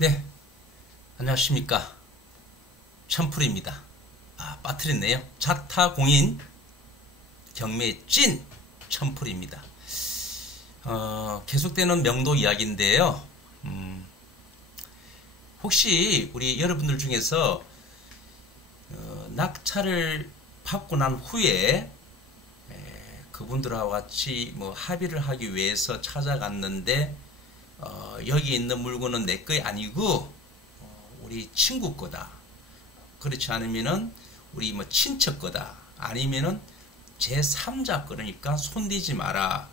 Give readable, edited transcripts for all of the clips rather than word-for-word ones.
네, 안녕하십니까. 천풀입니다. 빠뜨렸네요. 자타공인 경매 찐 천풀입니다. 계속되는 명도 이야기인데요. 혹시 우리 여러분들 중에서 낙찰을 받고 난 후에 그분들하고 같이 뭐 합의를 하기 위해서 찾아갔는데 여기 있는 물건은 내 거이 아니고 우리 친구 거다. 그렇지 않으면은 우리 뭐 친척 거다. 아니면은 제3자 거니까 손대지 마라.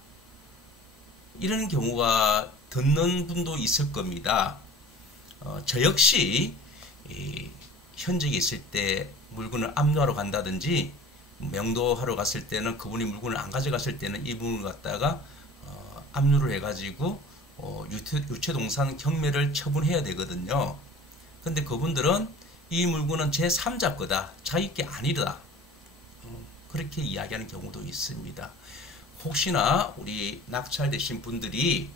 이런 경우가 듣는 분도 있을 겁니다. 저 역시 현직에 있을 때 물건을 압류하러 간다든지 명도하러 갔을 때는 그분이 물건을 안 가져갔을 때는 이분을 갖다가 압류를 해가지고 유체동산 경매를 처분해야 되거든요. 근데 그분들은 이 물건은 제3자 거다. 자기 게 아니다. 그렇게 이야기하는 경우도 있습니다. 혹시나 우리 낙찰되신 분들이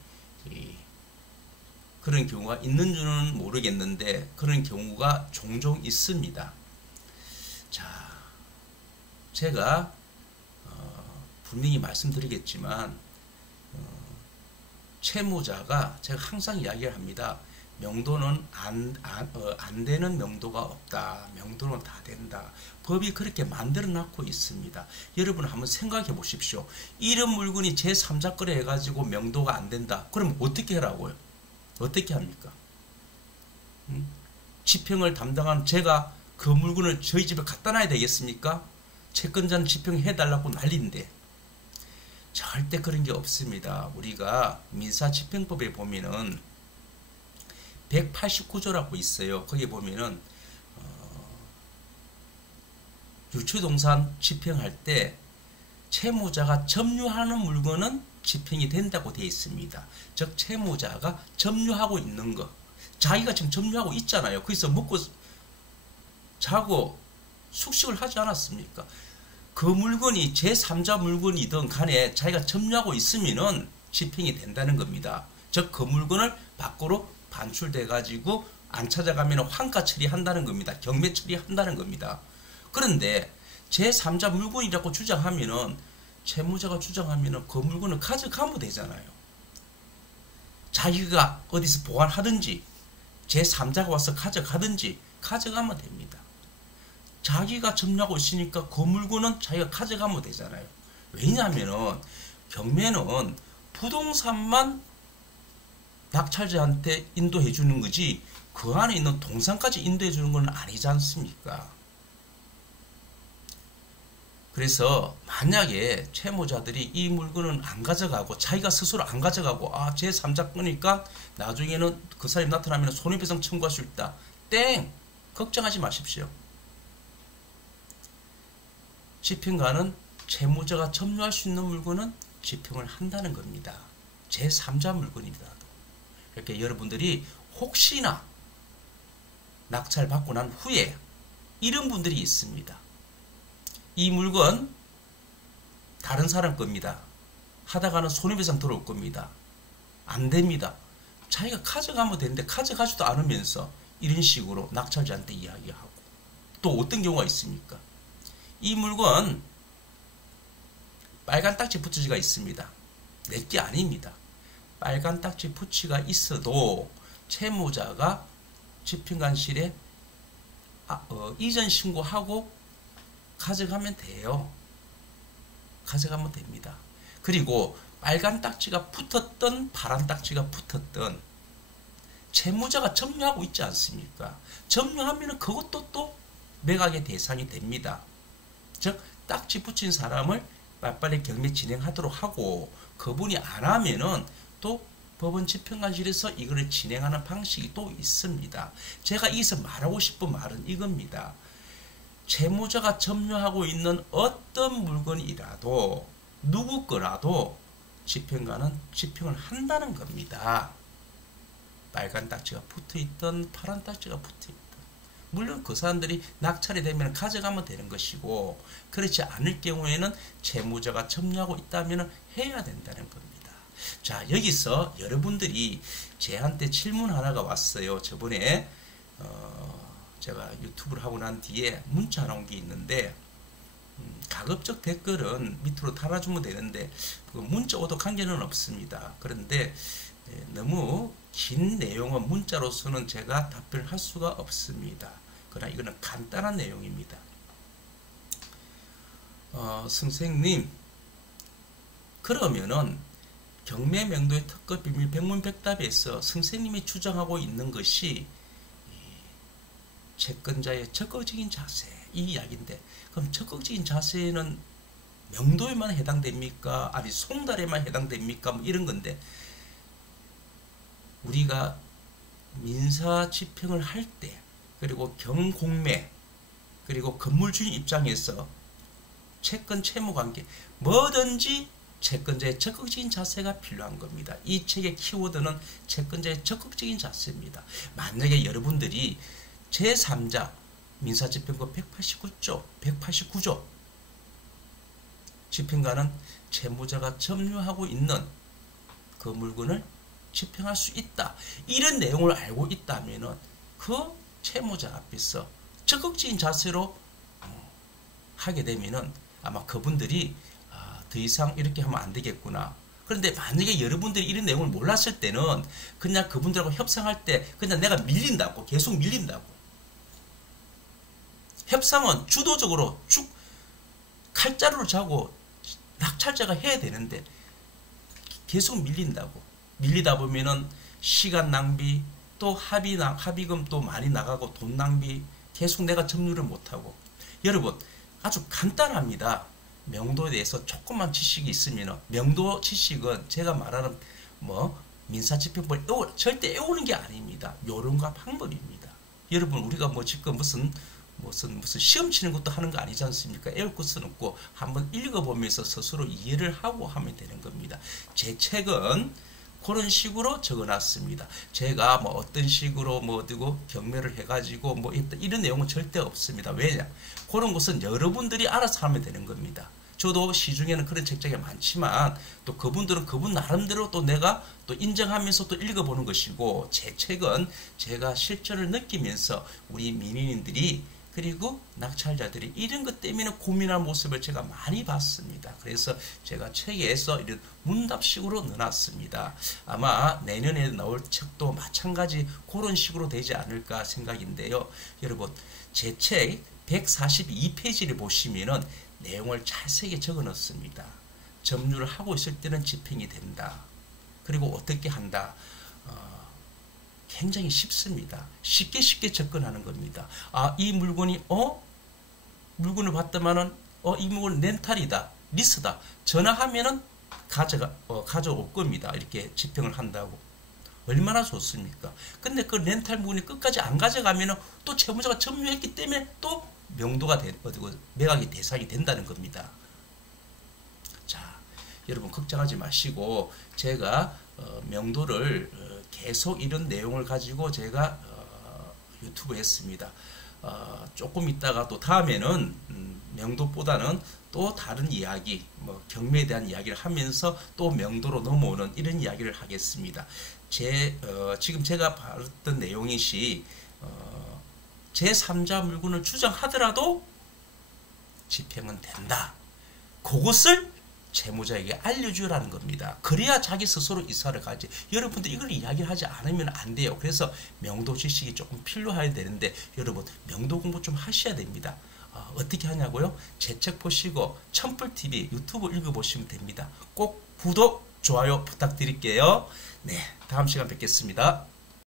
그런 경우가 있는 줄은 모르겠는데 그런 경우가 종종 있습니다. 자, 제가 분명히 말씀드리겠지만 채무자가 제가 항상 이야기를 합니다. 명도는 안 되는 명도가 없다. 명도는 다 된다. 법이 그렇게 만들어 놨고 있습니다. 여러분 한번 생각해 보십시오. 이런 물건이 제3자 거래 해가지고 명도가 안 된다. 그럼 어떻게 하라고요? 어떻게 합니까? 집행을 담당한 제가 그 물건을 저희 집에 갖다 놔야 되겠습니까? 채권자는 집행해달라고 난리인데. 절대 그런 게 없습니다. 우리가 민사집행법에 보면은 189조라고 있어요. 거기 보면은 유치동산 집행할 때 채무자가 점유하는 물건은 집행이 된다고 되어 있습니다. 즉 채무자가 점유하고 있는 거, 자기가 지금 점유하고 있잖아요. 거기서 먹고 자고 숙식을 하지 않았습니까? 그 물건이 제3자 물건이든 간에 자기가 점유하고 있으면은 집행이 된다는 겁니다. 즉 그 물건을 밖으로 반출돼 가지고 안 찾아가면 환가 처리한다는 겁니다. 경매 처리한다는 겁니다. 그런데 제3자 물건이라고 주장하면은 채무자가 주장하면은 그 물건을 가져가면 되잖아요. 자기가 어디서 보관하든지 제3자가 와서 가져가든지 가져가면 됩니다. 자기가 점유하고 있으니까 그 물건은 자기가 가져가면 되잖아요. 왜냐하면은 경매는 부동산만 낙찰자한테 인도해 주는 거지 그 안에 있는 동산까지 인도해 주는 건 아니지 않습니까? 그래서 만약에 채무자들이 이 물건은 안 가져가고 자기가 스스로 안 가져가고 제3자 거니까 나중에는 그 사람이 나타나면 손해배상 청구할 수 있다. 땡! 걱정하지 마십시오. 집행관은 채무자가 점유할 수 있는 물건은 집행을 한다는 겁니다. 제3자 물건이라도. 그러니까 여러분들이 혹시나 낙찰 받고 난 후에 이런 분들이 있습니다. 이 물건 다른 사람 겁니다. 하다가는 손해배상 들어올 겁니다. 안 됩니다. 자기가 가져가면 되는데 가져가지도 않으면서 이런 식으로 낙찰자한테 이야기하고 또 어떤 경우가 있습니까? 이 물건 빨간 딱지 붙여지가 있습니다. 내게 아닙니다. 빨간 딱지 붙이가 있어도 채무자가 집행관실에 이전 신고하고 가져가면 돼요. 가져가면 됩니다. 그리고 빨간 딱지가 붙었던 파란 딱지가 붙었던 채무자가 점유하고 있지 않습니까? 점유하면 그것도 또 매각의 대상이 됩니다. 즉 딱지 붙인 사람을 빨리빨리 경매 진행하도록 하고 그분이 안 하면은 또 법원 집행관실에서 이거를 진행하는 방식이 또 있습니다. 제가 여기서 말하고 싶은 말은 이겁니다. 채무자가 점유하고 있는 어떤 물건이라도 누구 거라도 집행관은 집행을 한다는 겁니다. 빨간 딱지가 붙어있던 파란 딱지가 붙어있던 물론 그 사람들이 낙찰이 되면 가져가면 되는 것이고 그렇지 않을 경우에는 채무자가 점유하고 있다면 해야 된다는 겁니다. 자, 여기서 여러분들이 제한테 질문 하나가 왔어요. 저번에 제가 유튜브를 하고 난 뒤에 문자 하나 온 게 있는데, 가급적 댓글은 밑으로 달아주면 되는데 문자 오도 관계는 없습니다. 그런데 너무 긴 내용은 문자로서는 제가 답변을 할 수가 없습니다. 그러나 이거는 간단한 내용입니다. 선생님, 그러면은 경매명도의 특급 비밀 백문백답에서 선생님이 주장하고 있는 것이 채권자의 적극적인 자세, 이 이야기인데, 그럼 적극적인 자세는 명도에만 해당됩니까? 아니 송달에만 해당됩니까? 뭐 이런 건데, 우리가 민사 집행을 할 때, 그리고 경공매, 그리고 건물주인 입장에서 채권 채무 관계 뭐든지 채권자의 적극적인 자세가 필요한 겁니다. 이 책의 키워드는 채권자의 적극적인 자세입니다. 만약에 여러분들이 제3자 민사집행법 189조 집행관은 채무자가 점유하고 있는 그 물건을 집행할 수 있다, 이런 내용을 알고 있다면 그 채무자 앞에서 적극적인 자세로 하게 되면은 아마 그분들이 더 이상 이렇게 하면 안 되겠구나. 그런데 만약에 여러분들이 이런 내용을 몰랐을 때는 그냥 그분들하고 협상할 때 그냥 내가 밀린다고, 계속 밀린다고. 협상은 주도적으로 쭉 칼자루를 자고 낙찰자가 해야 되는데 계속 밀린다고. 밀리다 보면은 시간 낭비, 또 합의금 또 많이 나가고 돈 낭비, 계속 내가 점유를 못하고. 여러분, 아주 간단합니다. 명도에 대해서 조금만 지식이 있으면, 명도 지식은 제가 말하는 민사집행법을 절대 외우는 게 아닙니다. 요령과 방법입니다. 여러분, 우리가 지금 무슨 시험 치는 것도 하는 거 아니지 않습니까? 외울 것은 없고 한번 읽어보면서 스스로 이해를 하고 하면 되는 겁니다. 제 책은 그런 식으로 적어놨습니다. 제가 어떤 식으로 어디고 경매를 해가지고 이런 내용은 절대 없습니다. 왜냐? 그런 것은 여러분들이 알아서 하면 되는 겁니다. 저도 시중에는 그런 책장이 많지만 또 그분들은 그분 나름대로 또 내가 또 인정하면서 또 읽어보는 것이고, 제 책은 제가 실전을 느끼면서 우리 민원인들이 그리고 낙찰자들이 이런 것 때문에 고민한 모습을 제가 많이 봤습니다. 그래서 제가 책에서 이런 문답식으로 넣어놨습니다. 아마 내년에 나올 책도 마찬가지 그런 식으로 되지 않을까 생각인데요. 여러분, 제 책 142페이지를 보시면은 내용을 자세하게 적어 넣습니다. 점유를 하고 있을 때는 집행이 된다. 그리고 어떻게 한다. 굉장히 쉽습니다. 쉽게 접근하는 겁니다. 이 물건이 물건을 봤더만은 이 물건 렌탈이다, 리스다, 전화하면은 가져올 겁니다. 이렇게 집행을 한다고. 얼마나 좋습니까? 근데 그 렌탈 물건이 끝까지 안 가져가면은 또 채무자가 점유했기 때문에 또 명도가 매각의 대상이 된다는 겁니다. 자, 여러분 걱정하지 마시고 제가 명도를 계속 이런 내용을 가지고 제가 유튜브 했습니다. 조금 있다가 또 다음에는 명도보다는 또 다른 이야기, 경매에 대한 이야기를 하면서 또 명도로 넘어오는 이런 이야기를 하겠습니다. 지금 제가 봤던 내용이시 제3자 물건을 주장하더라도 집행은 된다. 그것을 채무자에게 알려주라는 겁니다. 그래야 자기 스스로 이사를 가지. 여러분들 이걸 이야기하지 않으면 안 돼요. 그래서 명도 지식이 조금 필요해야 되는데 여러분 명도 공부 좀 하셔야 됩니다. 어떻게 하냐고요? 제 책 보시고 첨불TV 유튜브 읽어보시면 됩니다. 꼭 구독, 좋아요 부탁드릴게요. 네, 다음 시간 뵙겠습니다.